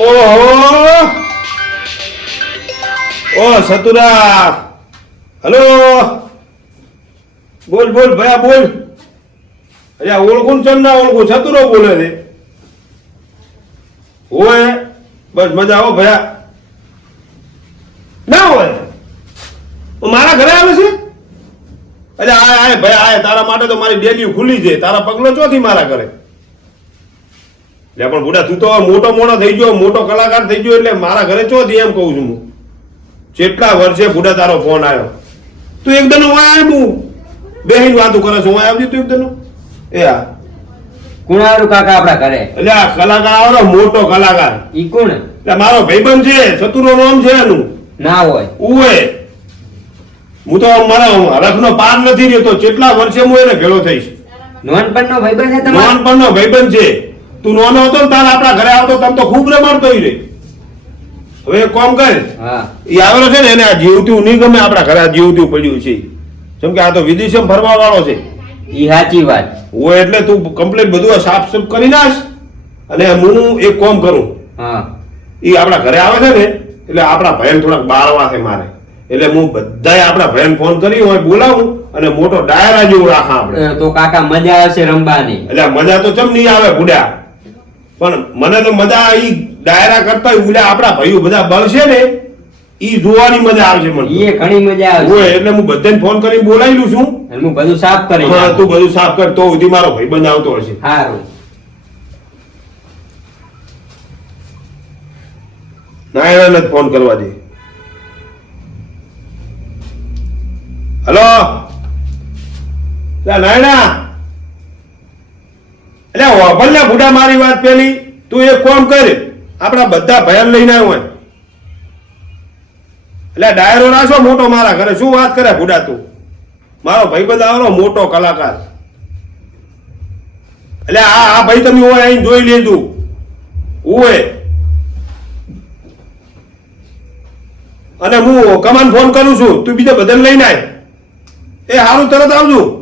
ઓહો! ઓ સતુરા હલો! બોલ બોલ, ભયા, બોલ! અરે, આ ઓળખું ચમ ના ઓળખું? સતુરો બોલે છે. હોય? બસ મજા આવો, ભયા. ના હોય? મારા ઘરે આવે છે? અરે આય ભાઈ આય તારા માટે તો મારી ડેલી ખુલ્લી છે. તારા પગલો ચોથી મારા ઘરે. લે પણ બુડા તું તો મોટો મોણો થઈ ગયો મોટો કલાકાર થઈ ગયો એટલે મારા ઘરે ચોથી એમ કહું છું હું? કેટલા વર્ષે બુડા તારો ફોન આવ્યો. તું એકદમ વાય હું બેહીન વાતો કરે છું હું આવજી તું એકદમ એ આ. કુણારું કાકા આપડા ઘરે. એટલે આ કલાકાર આવરો મોટો કલાકાર. ઈ કોણ? એટલે મારો ભાઈબંધ છે શત્રુનો નામ છે એનું. ના હોય. ઉવે. હું તો મારા હરખનો પાર નથી રહેતો કેટલા વર્ષે હું એને ભેળો થઈશ. નોનપણનો ભાઈબંધ છે તમારો? નાનપણનો ભાઈબંધ છે. તું નાનો હતો ને તારે આપણા ઘરે આવતો તમ તો ખૂબ રમાડતો ઈ રે હવે કોમ કર હા. એ આવેલો છે ને એને આ જીવતું નહીં ગમે આપણા ઘરે આ જીવતું પડ્યું છે. જેમ કે આ તો વિદેશમાં ફરવા વાળો છે. ઈ સાચી વાત. હોય એટલે તું કમ્પ્લીટ બધું સાફ સુફ કરી નાખ અને હું એક કોમ કરું. હા. એ આપણા ઘરે આવે છે ને એટલે આપણા ભાઈને થોડાક બાળવા છે મારે. એટલે હું બધાય આપણા ભાઈને ફોન કરી હોય બોલાવું અને મોટો ડાયરા જેવું રાખા આપણે. તો કાકા મજા આવશે રમવાની. એટલે મજા તો ચમ નહીં આવે બુડા પણ મને તો મજા ઈ ડાયરા કરતા ઉલ્યા આપણા ભાઈઓ બધા બળશે ને ઈ જોવાની મજા આવશે મને એ ઘણી મજા આવે હોય એટલે હું બધાને ફોન કરી બોલાયેલું છું. હું બધું સાફ કરી હા તું બધું સાફ કર તો સુધી મારો ભાઈબંધ આવતો હશે. સારું નાયણા નથી ફોન કરવા દે. હલો? નાયણા એટલે વાપર ને બુડા મારી વાત પેલી, તું એક કોમ કર, આપણા બધા ભયન લઈને આવ્યો હોય. એટલે ડાયરો રાખો મોટો મારા ઘરે. શું વાત કરે બુડા તું? મારો ભાઈ આવેલો મોટો કલાકાર. એટલે આ આ ભાઈ તમે હોય અહીં જોઈ લીધું હોય અને હું કમાન ફોન કરું છું. તું બીજા બધાને લઈને આય. એ સારું તરત આવજો.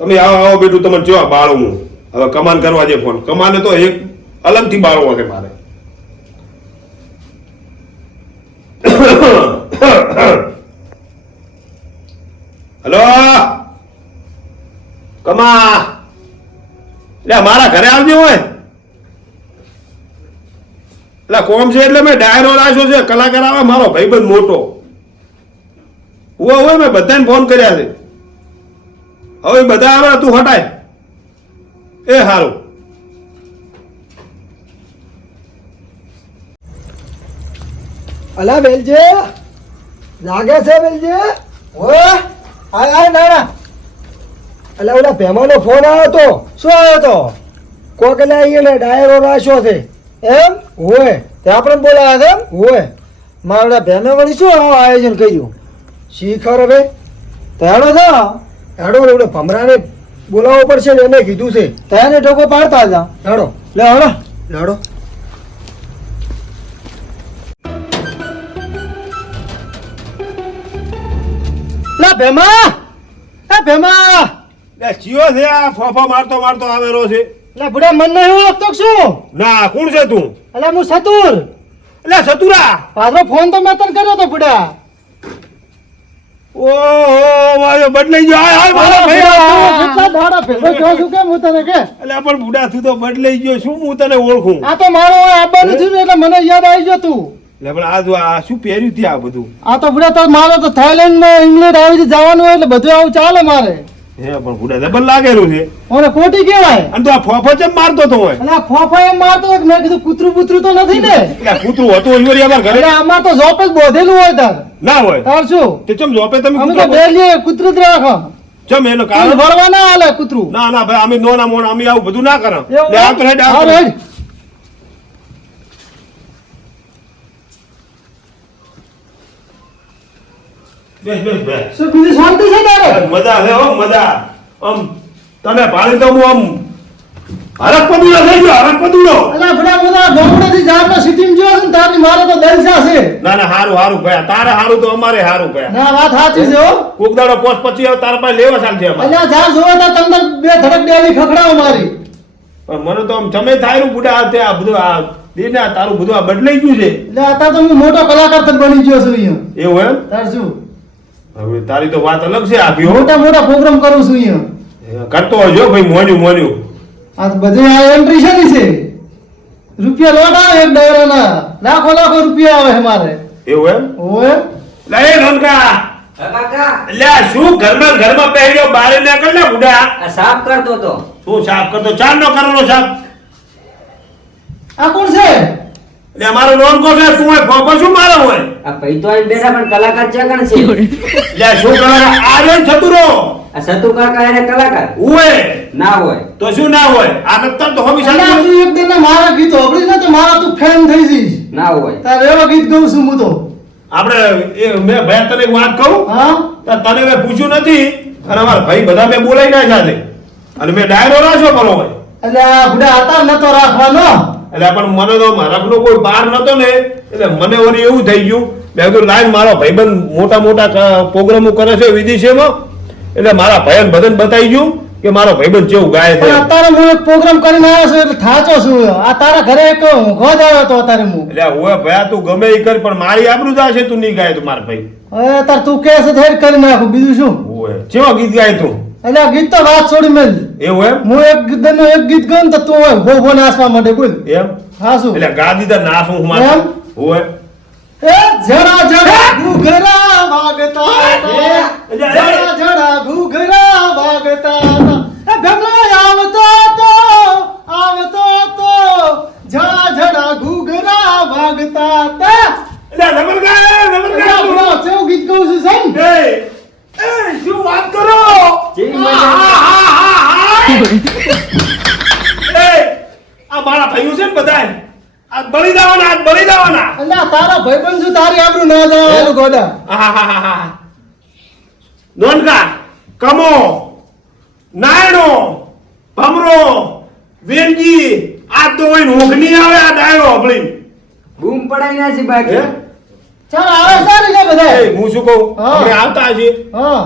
તમે આવો આવો બેટું, તમને જો બાળું હું હવે કમાન કરવા જે ફોન. કમાને તો એક અલગથી બાળવો છે મારે. હલો? કમા? એટલે મારા ઘરે આવજો હોય એટલે કોમ છે એટલે મેં ડાયરો રાખ્યો છે, કલાકાર આવે, મારો ભાઈબંધ મોટો. હોય મેં બધાને ફોન કર્યા છે. હવે બધા આવે તું હટાય. એ સારું અલા વેલજે લાગે છે વેલજે? ઓ આય આય ના અલા ઓલા ભેમાનો ફોન આવ્યો તો. શું આવ્યો તો? કોક ને અહીંયા ડાયરો રાખ્યો છે. એમ? હોય ત્યાં પણ બોલાયા છે એમ? હોય મારા ભેમે વળી શું આયોજન કર્યું? શીખર હવે. તો હેડો હેડો ભમરાને બોલાવવો પડશે ને એને કીધું છે. તેને ટોકો પાડતા હતા. હેડો. લે હેડો. હેડો. લા ભેમા! એ ભેમા! લે ચિયો છે આ ફોફા મારતો મારતો આવેલો છે. લે બુડા મન નહીં ઓળખતો શું? ના કોણ છે તું? અલા હું સતુર. એટલે સતુરા! પાછો ફોન તો મેં તને કર્યો તો બુડા ઓહો મારો બદલાઈ ગયો. હાય હાય મારો ભાઈ કેટલા દાડા ભેગો થયો છું કેમ હું તને કે? એટલે પણ બુડા તું તો બદલાઈ ગયો શું હું તને ઓળખું. આ તો મારો આબાનું થયું એટલે મને યાદ આવી ગયો તું. એટલે પણ આ આ શું પહેર્યું ત્યાં આ બધું? આ તો બુડા તો મારો તો થાઈલેન્ડ ને ઇંગ્લેન્ડ આવી જવાનું હોય એટલે બધું આવું ચાલે મારે. હે પણ બુડા ડબલ લાગેલું છે. મને કોટી કહેવાય. અને તો આ ફોફો ચમ મારતો તો હોય? એટલે આ ફોફા એમ મારતો હોય મેં કીધું કૂતરું બુતરું તો નથી ને? એટલે કૂતરું હતું ઈવરી અમારા ઘરે? આમાં તો જોપ જ બોધેલું હોય તાર. ના હોય? તાર શું? તે ચમ જોપે તમે અમે તો કૂતરું જ રાખો. ચમ એનો કાલ ભરવા ના હાલે કૂતરું. ના ના ભાઈ અમે નોના મોણા અમે આવું બધું ના કરે લે આ તો હેડ, આ હેડ. હેડ. બેસ બેસ બેસ. શું બીજું શાંતિ છે તારે? મજા છે હો મજા. આમ તને પાણી તો હું આમ. હરક પદુડો થઈ ગયો હરક પદુડો અલા બધા બધા ગામડેથી જાતના સિટીમાં ગયો છે ને તારી મારે તો દલસા છે ના ના હારું હારું ભયા. તારે હારું તો અમારે હારું ભયા. ના વાત સાચી છે હો. કોક દાડો પોસ પછી આવ તારા પાસે લેવા ચાલશે અમારે. અલ્યા જા જોવે તો તમને બે ધડક ડેલી ખખડાવ મારી. પણ મને તો આમ ચમે થાય ને બુડા આ તે આ બધું આ દેને તારું બધું આ બદલાઈ ગયું છે. એટલે અત્યારે તો હું મોટો કલાકાર તક બની ગયો છું અહીંયા. એવું એમ? તાર શું? હવે તારી તો વાત અલગ છે આ હો. મોટા મોટા પ્રોગ્રામ કરું છું અહીંયા. કરતો હજો ભાઈ મોન્યું મોન્યું આ તો બધી આ એન્ટ્રી છે ની છે? રૂપિયા લોટ આવે એક ડાયરાના. લાખો લાખો રૂપિયા આવે છે મારે. એવું એમ? ઓએ લે આ શું ઘરમાં ઘરમાં પહેર્યો? બારે ના કર ને બુડા સાફ કરતો તો. શું સાફ કરતો? ચાર નો કરવાનો સાફ. આ કોણ છે? એટલે અમારો નોન કો છે તું હોય? ફોફો શું મારો હોય? આ ભાઈ તો આઈ બેઠા પણ કલાકાર ચકણ છે? એટલે શું કલાકાર? આ રે છતુરો આ સતુ કાકા એને કલાકાર? ઉએ ના હોય. તો શું ના હોય? આ નતર તો હોમી અલ્યા તું એક દિન મારા ગીત હોભળીશ ને તો મારા તું ફેન થઈ જઈશ. ના હોય. તારે એવા ગીત ગાઉં છું હું તો. આપણે એ મેં ભાઈ તને એક વાત કહું? હા? તો તને મેં પૂછ્યું નથી અને અમારા ભાઈ બધા મેં બોલાઈ નાખ્યા છે અને મેં ડાયરો રાખ્યો પેલો હોય. એટલે આ બુડા હતા નતો રાખવાનો. એટલે પણ મને તો મારા કોઈ બાર નતો ને એટલે મને ઓરી એવું થઈ ગયું. મેં કીધું લાઈન મારો ભાઈબંધ મોટા મોટા પ્રોગ્રામો કરે છે વિદેશીમાં એટલે મારા ભાઈ બધન બતાવી ગયું કે મારો ભાઈબંધ જેવું ગાય છે. અત્યારે હું એક પ્રોગ્રામ કરીને આવ્યો છું એટલે થાચો છું. આ તારા ઘરે એક ઊંઘો જ આવ્યો તો અત્યારે હું. એટલે હવે ભયા તું ગમે એ કર પણ મારી આબરૂ છે તું નહીં ગાય તું મારા ભાઈ. અત્યારે તું કે છે કરી નાખું બીજું શું? ઓય કેવો ગીત ગાય તું? એટલે ગીત તો વાત છોડી મેં એવું એમ? હું એક ગીતનું એક ગીત ગયો તો તું હોય ભો ભો નાસવા માટે બોલ. એમ? હા શું? એટલે ગા દીધા નાસું હું એમ? હોય એ જરા જરા ઘૂઘરા વાગતા હતા. એ, જરા જરા ઘૂઘરા વાગતા હતા. એ ભમરો આવતો તો આવતો તો જરા જરા ઘૂઘરા વાગતા હતા. એટલે રમણ ગાય રમણ એટલે ગાય આપણો કેવું ગીત ગાઉં છું સમ? એ એ શું વાત કરો જેવી આ, મજા આ, આ, આ, આ. એ આ મારા ભાઈઓ છે ને બધાય આ બળી જવાના આ બળી જવાના એટલે આ તારા ભાઈબંધ છું ગોડા. આહાહાહા. નોનકા કમો નાયણો ભમરો વેણજી આ તો હોય ને આવે આ ડાયો હંભળીને. બૂમ પડાઈ ના છે બાકી. હે? ચાલ આવે સારી છે બધા એ, હું શું કહું? આપણે આવતા છે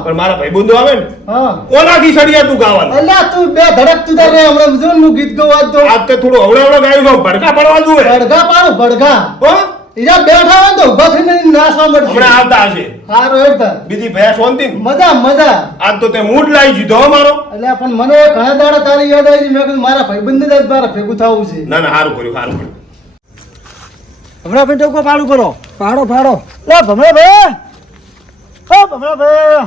પણ મારા ભાઈબંધો આવે ને હા. ઓનાથી સળિયા તું ગાવાનું? અલ્યા તું બે ધડક તું તારે હમણાં જો હું ગીત આજ તો આજ તો થોડું હવડે હવડે ગાયું ભડકા પડવા જોઈએ ભડકા પાડો ભડકા. હો? ઈજા બેઠા હોય તો ઊભા થઈને નાચવા હમણાં મળશે આવતા હશે. સારું હેડતા બીજી ભયા શાંતિ મજા મજા. આજ તો તે મૂડ લાવી દીધો મારો. એટલે પણ મને ઘણા દાડા તારી યાદ આવી મેં કીધું મારા ભાઈબંધ જ મારા ભેગું થવું છે. ના ના સારું કર્યું સારું કર્યું. હમણાં ભાઈ ટોકો પાડું કરો. પાડો પાડો. લે ભમરા ભાઈ. ઓ ભમરા ભાઈ.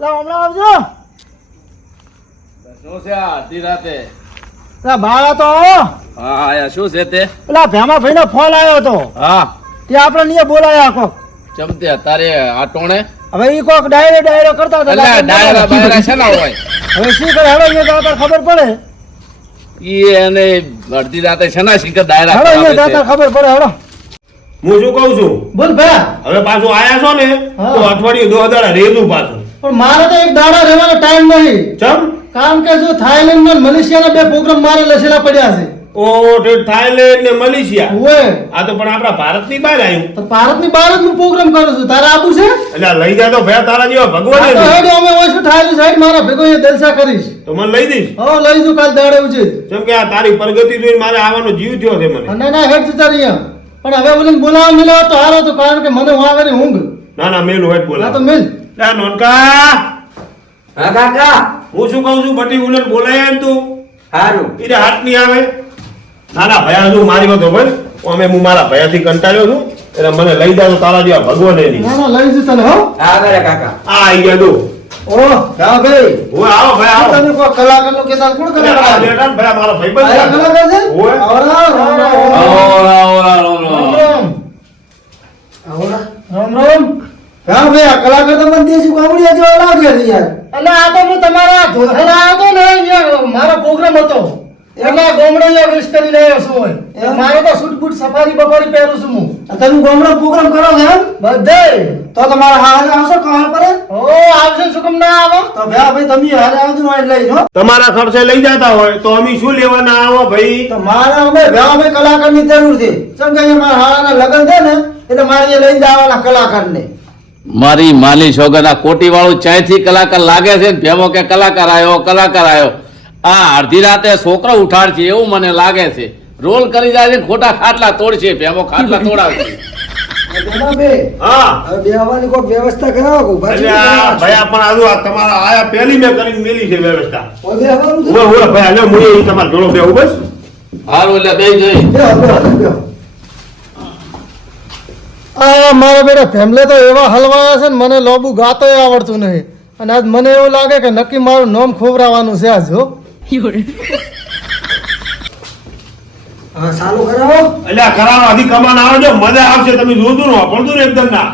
લે હમણાં આવજો. શું છે આ રાતે? બાળા તો હા. આયા શું છે તે? પેલા ભેમા ભાઈ નો ફોન આવ્યો હતો. હા. તે આપણે નહીં બોલાયા કોક ચમતે તારે આ ટોણે? હવે ઈ કોક ડાયરો ડાયરો કરતા હતા ડાયરા બાયરા છે ના હોય? હવે શું કરે હવે અહીંયા દાતા ખબર પડે. ઈ એને અડધી રાતે છે ના શીખર ડાયરા હવે અહીંયા કરાવે દાતા ખબર પડે હવે હું શું કહું છું? બોલ ભા. હવે પાછું આયા છો ને હા. તો અઠવાડિયું દો હજાર રેજું પાછું. પણ મારે તો એક દાડા રહેવાનો ટાઈમ નહીં. ચમ? કારણ કે જો થાઈલેન્ડ ને મલેશિયાના બે પ્રોગ્રામ મારે લસેલા પડ્યા છે. ઓ થાઈલેન્ડ ને મલેશિયા. ઓય. આ તો પણ આપણા ભારતની બહાર આવ્યું તો ભારતની બહાર જ હું પ્રોગ્રામ કરું છું. તારા આબુ છે? એટલે લઈ જા તો ભયા તારા જેવા ભગવાન તો હેડો અમે ઓછું થાઈલેન્ડ સાઈડ મારા ભેગો એ દલસા કરીશ. તો મને લઈ દઈશ. હવે લઈ જઉં કાલ દાડે ઉજે. કેમ કે આ તારી પ્રગતિ જોઈને મારે આવવાનો જીવ થયો છે મને. ના ના હેડ રહ્યા. પણ હવે ઓલીને બોલાવા મિલાવ તો હારો તો કારણ કે મને હું આવે ને ઊંઘ. ના ના મેલ હોય બોલા તો મિલ. નોનકા. હા કાકા. હું શું કહું છું બટી ઉલટ બોલાય એમ તું? સારું એટલે હાથ નહીં આવે? ના ના ભયા હજુ મારી વાત ભાઈ અમે હું મારા ભયાથી કંટાળ્યો છું એટલે મને લઈ જાવ તારા જેવા ભગવાન નહીં. ના ના લઈ જઉં તને હો? હા કરે કાકા. આ આઈ ગયા તું ઓ હા ભાઈ. હું આવો ભાઈ આવો. તમે કોઈ કલાકારનું કેતા કોણ કલાકાર? બેટા ને ભાઈ મારો ભાઈ આયા કલાકાર છે? ઓય. આવરા, રામ રામ. ઓરા, ઓરા, રામ ઓરા. રામ. રામ રામ. હા ભાઈ આ કલાકાર તો મને દેશી ગામડિયા જેવા લાગે છે યાર. એટલે આ તો હું તમારા ધોધરા હતો ને અહીંયા મારો પ્રોગ્રામ હતો. એટલે ગોમડો વિશ કરી રહ્યો છું હોય મારે તો સૂટ બૂટ સફારી બફારી પહેરું છું હું. તમે ગોમડો પ્રોગ્રામ કરો છો એમ? બધે. તો તમારે હાલ આવશો કહા પર? ઓ આવશે શું કેમ ના આવો? તો ભાઈ તમે હાલ આવજો હોય લઈ લો તમારા ખર્ચે લઈ જતા હોય તો અમે શું લેવાના આવો ભાઈ? તો મારા અમે ભયા અમે કલાકારની જરૂર છે. સમજાય મારા હારાના લગન છે ને એટલે મારે અહીંયા લઈને જવાના કલાકારને. મારી માલી સોગંદ આ કોટી વાળું ચાયથી કલાકાર લાગે છે ને ભેમો કે કલાકાર આવ્યો કલાકાર આવ્યો આ અડધી રાતે છોકરો ઉઠાડશે એવું મને લાગે છે. રોલ કરી જાય છે ખોટા ખાટલા તોડશે ભેમો ખાટલા તોડાવશે. ભેમાભાઈ હા. હવે બેહવાની કોઈક વ્યવસ્થા કરાવો કોઈ આ ભયા પણ આજુ આ તમારા આયા પહેલી મેં કરીને મેલી છે વ્યવસ્થા. હવે બેહવાનું છે? ઊભા ઊભા ભાઈ હાલો હું એ તમારે જોડો બસ. હારું એટલે બે જોઈ. આ મારા બેટા ફેમિલી તો એવા હલવાયા છે ને મને લોબુ ગાતોય આવડતું નહીં. અને આજ મને એવું લાગે કે નક્કી મારું નામ ખોબરાવાનું છે આજ હો. હા કરાવો. એટલે આ કરારો કમાન આવે છે મજા આવશે તમે જોતું ને પડતું ને એકદમ ના.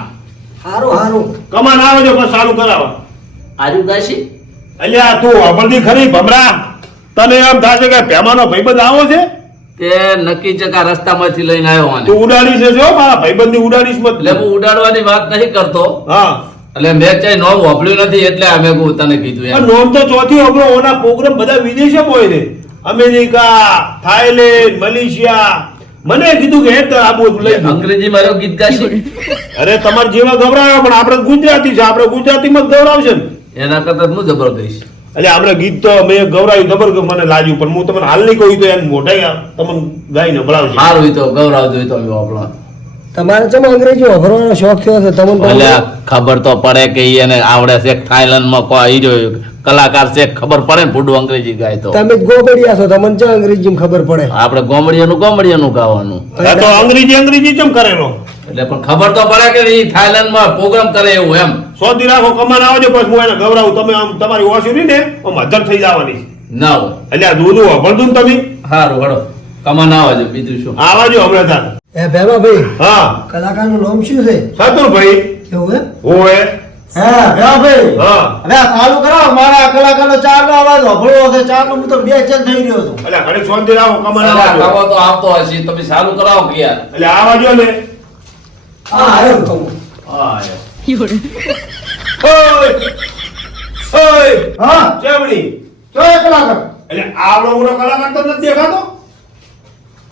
સારું સારું. કમાન આવે છે પણ સારું કરાવો. આજુ ગાશી એટલે તું અપરથી ખરી ભમરા. તને એમ થશે કે ભેમાનો ભાઈબંધ આવો છે? તે નક્કી ચકા રસ્તામાંથી લઈને આવ્યો મને. તું ઉડાડીશ છે જો મારા ભાઈબંધી ઉડાડીશ મત. એટલે હું ઉડાડવાની વાત નહીં કરતો. હા. એટલે મેં ચાઈ નોમ વાપર્યું નથી એટલે અમે કહું તને કીધું નોમ તો ચોથી ઓગણો ઓના પ્રોગ્રામ બધા વિદેશે હોય છે. America Thailand Malaysia. મને કીધું કે હેડ આબુ લઈ અંગ્રેજી મારો ગીત ગાશે. અરે તમાર જેવા ગભરાવે પણ આપણે ગુજરાતી છે આપણે ગુજરાતીમાં જ ગભરાવશે એના કરતા હું જબર ગઈશ એટલે આપણે ગીત તો મેં ગૌરાવ્યું ખબર કે મને લાગ્યું, પણ હું તમને હાલ નહીં કહું તો એમ મોટા તમને ગાઈને ભણાવશે. સારું હોય તો ગૌરાવ જોઈ તો અમે તમારે ચમ અંગ્રેજી વાપરવાનો શોખ થયો છે? તમને એટલે ખબર તો પડે કે ઈ એને આવડે છે થાઈલેન્ડમાં કોઈ ઈ રહ્યો કલાકાર છે ખબર પડે ને ફૂડ અંગ્રેજી ગાય તો. તમે જ ગોબડિયા છો તમને ચમ અંગ્રેજીમાં ખબર પડે? આપણે ગોમડિયાનું ગોમડિયાનું ગાવાનું. તો અંગ્રેજી અંગ્રેજી ચમ કરેલો એટલે પણ ખબર તો પડે કે ઈ થાઈલેન્ડમાં પ્રોગ્રામ કરે એવું એમ. સોધી રાખો કમાન આવજો પછી હું એને ગવરાવું. તમે આમ તમારી ઓછી રહી ને આમ અધર થઈ જવાની. ના હોય. એટલે આ દૂધું વાપરતું ને તમે? સારું હળો. કમાન આવજો બીજું શું? આવાજો હમણાં તાર. એ ભેમા ભાઈ હા. કલાકારનું નામ શું છે? સાતુરભાઈ એવું હે? ઓએ હા ભાઈ. હા. ચાલુ કરાવો મારા કલાકારનો ચાર નો અવાજ સાંભળવો છે. ચાર નો હું તો બે ચેન્જ થઈ રહ્યો છું. એટલે ઘડી રાખો કમાન અલા, તો આવતો હશે. તમે ચાલુ કરાવો કે યાર એટલે આવાજો ને. હા કહું હા યાર. ઓય! ઓય! હા. ચેવડી. તો કલાકાર. એટલે આવડો મોટો કલાકાર તો નથી દેખાતો.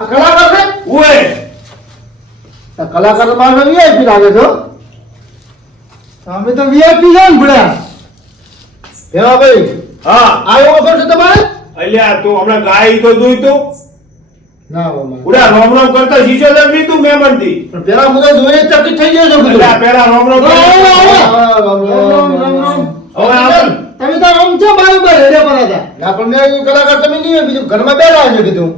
આ કલાકાર છે? કલાકાર તો મારે વીઆઈપી લાગે છો અમે તો વીઆઈપી છે ને ભણ્યા ભેમા ભાઈ હા. આવ્યો ઓફર છે તમારે? અલ્યા તું હમણાં ગાય તો જોઈ તો. ના ઉડા રોમ રોમ કરતા શીશો દર લીધું મહેમાનથી પણ પેલા મુદે ચકિત થઈ ગયો છો પેલા રોમ રોમ રામ રામ રામ રામ રામ. હવે આવો. તમે તો આમ છો હેડે પર હતા. ના પણ મેં કલાકાર તમે નહીં બીજું ઘરમાં બેઠા છે કીધું.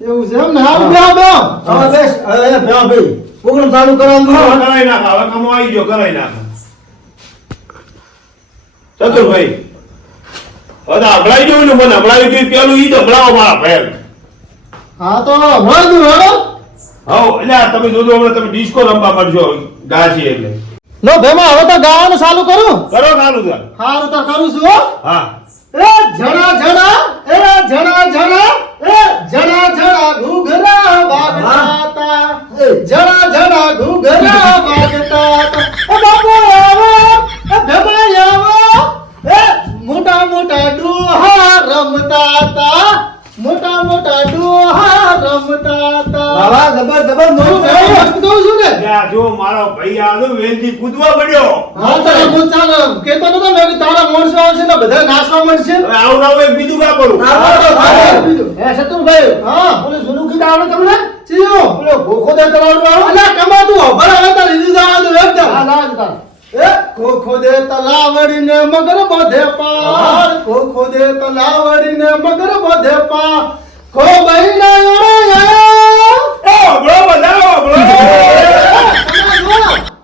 એવું છે એમ ને? હા. બે બે હવે બેસ. હવે ભેમા ભાઈ. પ્રોગ્રામ ચાલુ કરવાનું કરાઈ નાખ. હવે કમો આવી ગયો કરાઈ નાખ. ચતુરભાઈ હવે હંભળાઈ ગયું ને મને. હંભળાવી ગયું પેલું ઈ જ મારા ભેર હા તો ભણ દઉં હેડો હવ એટલે તમે જોજો હમણાં તમે ડિસ્કો રમવા પડજો ગાછી એટલે. નો ભેમા હવે તો ગાવાનું ચાલુ કરું. કરો ચાલુ કર હારું તો કરું છું હા. એ જણા જણા એ જણા જણા. જરા જણા ઘૂઘરા વાગતા તા જરા જણા ઘૂઘરા વાગતા તા એ બાપુ આવો એ ભમાઈ આવો. એ મોટા મોટા ડોહા રમતા હતા. મોટા મોટા ડોહા રમતા હતા. બાબા જબર જબર કહું છું ને? આ જો મારો ભાઈ આનો વેલથી કૂદવા પડ્યો હા તારા હું કેતો નતો મેં કીધું તારા માણસો આવશે ને બધા નાચવા મળશે. હવે આવું આવું એક બીજું કા કરું? હે શત્રુભાઈ હા. ઓલું જૂનું ગીત આવડે તમને? ચિયો. ઓલો ગોખો દે તલાવડું તાર લીધું એકદમ હા દે મગર બધે પાર. ગોખો દે તલાવડીને મગર બધે પાર કો બૈના યોળે ઓ બળો બજાવો બળો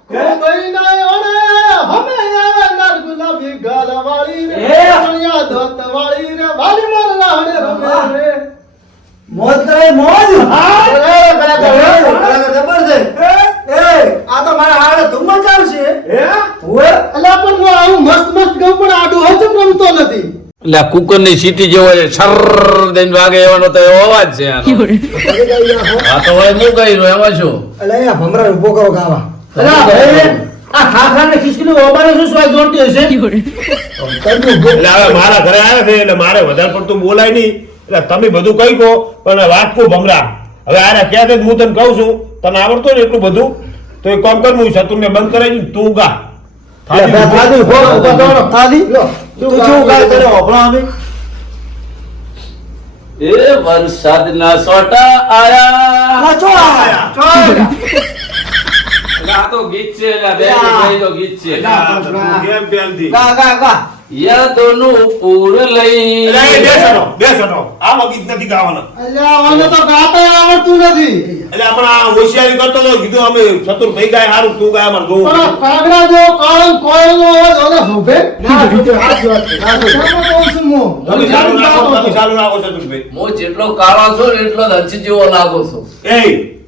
કો બૈના યોળે હમે આવે નર ગુલાબી ગાલવાળી રે એ! કણિયા દોત વાળી રે વાલી મર રાહડે રમે રે મોજ કરે મોજ હા કલાકાર જબર છે એ આ તો મારા હારે ધૂમ મચાવશે હે ઓએ અલા પણ હું આવું મસ્ત મસ્ત ગઉં પણ આડું હજમ રમતો નથી એટલે આ કુકરની સીટી જેવો છે છર દઈને વાગે એવાનો તો એવો અવાજ છે આનો. આ તો હવે હું ગઈ એમાં શું? એટલે અહીંયા ભમરા ઊભો કરો ગાવા. આ ખાખા ને ખીચડી ઓબારે શું સ્વાદ જોડતી હશે? એટલે હવે મારા ઘરે આવ્યા છે એટલે મારે વધારે પડતું બોલાય નહીં. એટલે તમે બધું કહી કહો પણ વાટકું ભમરા. હવે આને ક્યાં છે હું તને કહું છું? તને આવડતું ને એટલું બધું? તો એ કામ કર હું શત્રુને બંધ કરાવી દઉં, તું ગા. એ વરસાદ ના સોટા આયા. છો આયા. છો આ તો ગીત છે લા. બે ગીત છે. ગા ગા ગા. જેટલો કાળો છો એટલો દર્શી જેવો લાગો છો.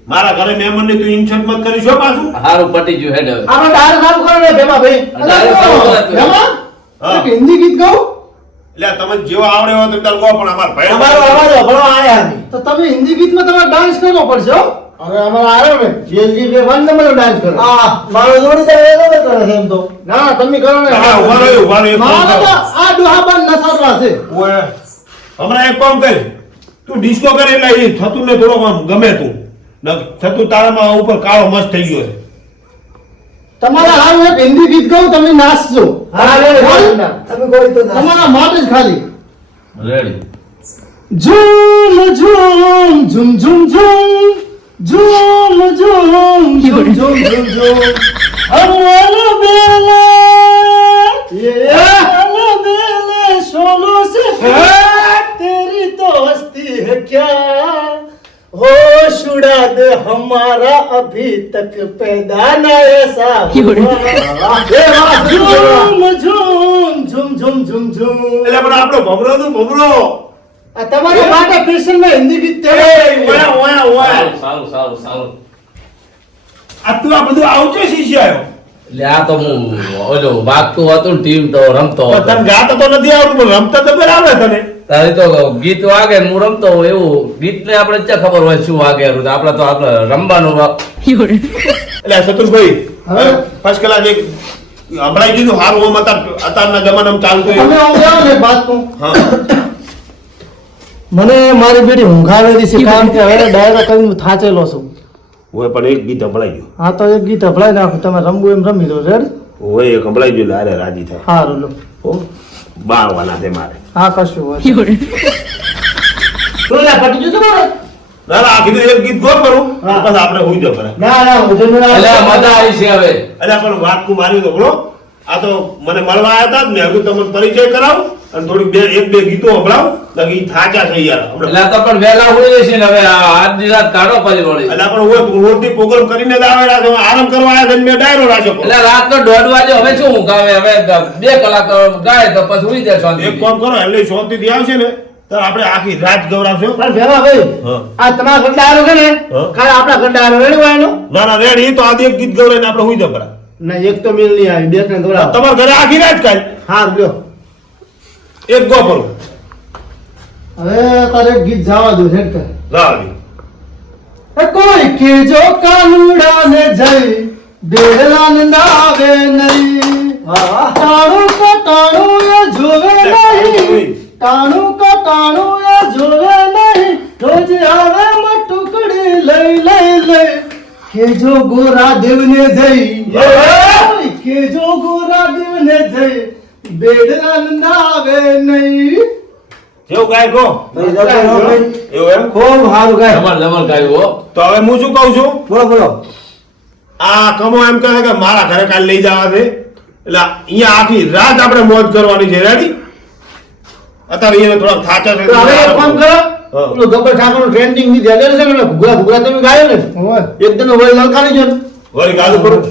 મારા ઘરે મહેમાન ને તું ઇન્સર્ટ મત કરીશો પાછું. હારું પટી ગયું હેડ આપણે ડાર સાફ કરો ને ભાઈ હા. એક હિન્દી ગીત ગાઓ? એટલે તમે જેવો આવડે હોય તો તમે ગો પણ અમાર ભાઈ અમારો અવાજ અભળો આયા નહીં. તો તમે હિન્દી ગીતમાં તમારે ડાન્સ કરવો પડશે હો. હવે અમારે આવ્યો ને. જેલજી બે વન નંબર ડાન્સ કરો. આ મારો જોડીદાર એ નતો કરે છે એમ તો. ના તમે કરો ને. હા, ઊભા રહો, ઊભા રહો, એક કામ મારે. તો આ ડોહાબાન નસાડવા છે. ઓય, હમણાં એક કામ કર. તું ડિસ્કો કરી એટલે એ થતું ને થોડો આમ ગમે તું. ન- થતું તારામાં ઉપર કાળો મસ્ત થઈ ગયો છે. તમારા હાલ એક હિન્દી ગીત ગાઉં તમે નાચજો. તમે કોઈ તો તમારા માટે જ ખાલી. Ready zoom zoom zoom zoom zoom. Zoom zoom zoom zoom zoom. Zoom અમર બેલે અમર બેલે સોનો સે તેરી તો હસ્તી હે ક્યા? होश उड़ा दे हमारा अभी तक पैदा न ऐसा हुआ झूम झूम झूम झूम झूम झूम એટલે પણ આપણો ભમરો તું ભમરો આ તમારા માટે સ્પેશિયલ માં હિન્દી ગીત એ, તે ઓયા, ઓયા, ઓયા. સારું સારું સારું આ તું આ બધું આવજો શીખ્યો એટલે આ તો હું ઓલો વાગતું હતું ને ટીમ તો રમતો પણ હતો તને ગાતા તો નથી આવડતું પણ રમતા તો બરાબર તને તારે તો ગીત વાગે હું રમતો હોય એવું. ગીત ને આપણે ક્યાં ખબર હોય શું વાગે આપડે તો આપણે રમવાનું એટલે શત્રુભાઈ? ફર્સ્ટ ક્લાસ એક હમણાં કીધું હારું હોમ અત્યાર અત્યારના જમાનામાં ચાલતું. ને વાત તો. મને મારી બેટી ઊંઘાવે છે કારણ કે હવે ડાયરો કરીને થાચેલો છું. ઓય પણ એક ગીત સંભળાઈ ગયું. હા તો એક ગીત હભળાઈ નાખું. તમે રમવું એમ રમી લો. રેડ ઓય એક સંભળાઈ ગયું લારે રાજી થાય સારું લો. બાળવાના છે મારે. હા કશું હોય લો પટી ગયું તમારે ના ના આ કીધું એક ગીત ગો કરું. હા. પછી આપણે હોઈ જાવ બરાબર ના ના હું એટલે આ મજા આવી છે હવે. એટલે પણ વાત કુ મારી તો આ તો મને મળવા આવ્યા હતા જ મેં. તમને પરિચય કરાવું. અને થોડીક બે એક બે ગીતો સંભળાવ લગી થાચા થઈ યાર. એટલે તો પણ વેલા હોય છે ને હવે આ આજની રાત કાઢો પછી વળી. એટલે પણ હોય તું રોજથી પ્રોગ્રામ કરીને જ આવેલા છો આરામ કરવા આવ્યા છે ને મેં ડાયરો રાખ્યો એટલે રાતનો દોઢ વાગે હવે શું ગાવે? હવે બે કલાક ગાય તો પછી ઉઈ જાય શાંતિ એક કામ કરો એટલે શાંતિથી આવશે ને તો આપણે આખી રાત ગવરાવશું. પણ ભેમા ભાઈ આ તમારા ગંડારો છે ને. કાલે આપણા ગંડારો રેડી હોય એનો? ના ના રેડ એ તો આદિ એક ગીત ગવરાઈને આપણે હુઈ જાવ બરાબર ના એક તો મિલ નહીં આવી બે ત્રણ ગોળા તમારા ઘરે આખી રાત કાલ હા લ્યો. એક ગો અરે તારે ગીત જવા દો હેડ કર એ કોઈ કે જો કાનુડા ને જઈ બેહલા ને નાવે નહીં. ટાણું કો ટાણું એ જોવે નહીં. ટાણું કો ટાણું એ જોવે નહીં. રોજ આવે મટુકડી ટુકડી લઈ લઈ લઈ. કે જો ગોરા દેવ ને જઈ કે જો ગોરા દેવ ને જઈ. બેડલા ને નહીં ગાય. એવું એમ? ખૂબ સારું ગાય. જમણ જમણ ગાયું હો તો હવે હું શું કહું છું? બોલો બોલો. આ કમો એમ કહે કે મારા ઘરે કાલ લઈ જવા છે. એટલે અહીંયા આખી રાત આપણે મોજ કરવાની છે. રેડી અત્યારે એને થોડા થાચા છે. હવે એક કામ કરો. trending ની જગ્યા છે ને તમે ગાયો ને? એકદમ વળી લલકારી ને. વળી ગાલું કરું.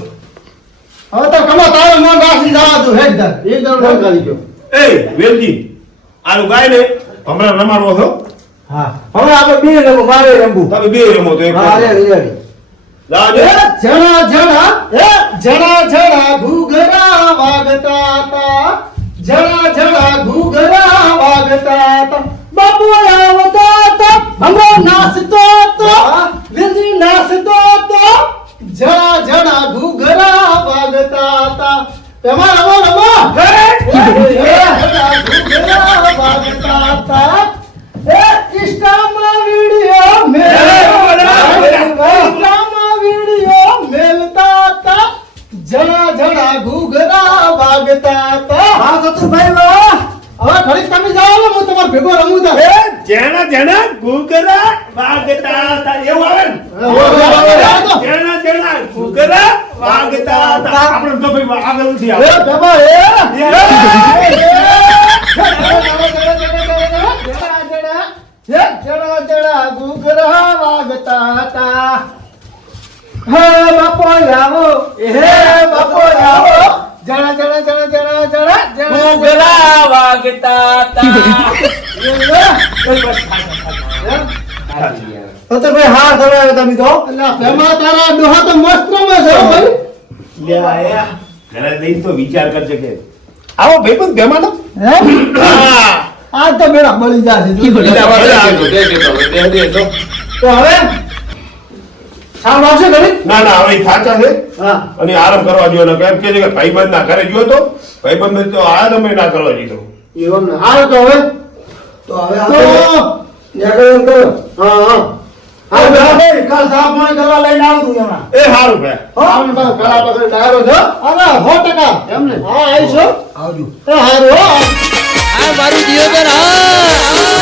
હવે તો કમો તારો મોં નાખી જવા દો હેડ ધર એકદમ કરી ગયો? એ વેલજી આનું ગાય ને હમણાં રમાડવો છો? હા. હવે આપણે બે રમો મારે રમવું. તમે બે રમો તો એક હા રેડી. જણા જણા એ વાગતા હતા એવું આવે ને હો, હો, હો, હો, હો. જેણા જેણા ઘૂઘરા વાગતા હતા આપણે તો ભાઈ આગળ નથી એ આવતું. ભેમા, એ. એ. જણા જણા ઘૂઘરા વાગતા હતા હે બાપો લાવો હે બાપો લાવો જણા જણા જણા જણા જણા જણા ઘૂઘરા વાગતા તો તો ભાઈ હાર કરાયો તમે તો એટલે ભેમા તારા ડોહા તો મસ્ત રમે છે ભાઈ. લે આયા. ઘરે જઈને તો વિચાર કરશે કે. આવો ભાઈબંધ ભેમાનો હે? હા. આ તો મેળા મળી જશે તો હવે સાવ આવશે ઘરે? ના ના હવે થાચા છે. હા. અને આરામ કરવા જો ને કેમ કે છે કે ભાઈબંધ ના ઘરે ગયો તો ભાઈબંધ તો આ તમે ના કરવા દીધો. એવું ને હારો તો હવે. તો હવે કરો. હા હા. હા ભાઈ કા સાફ પાણી કરવા લઈને આવતું એમાં એ સારું ભાઈ. આપણે પાસે ઘણા પાસે ડાયરો છે. અરે સો ટકા. એમને હા આવીશું? આવજો. એ હારું હો. આ મારું હા.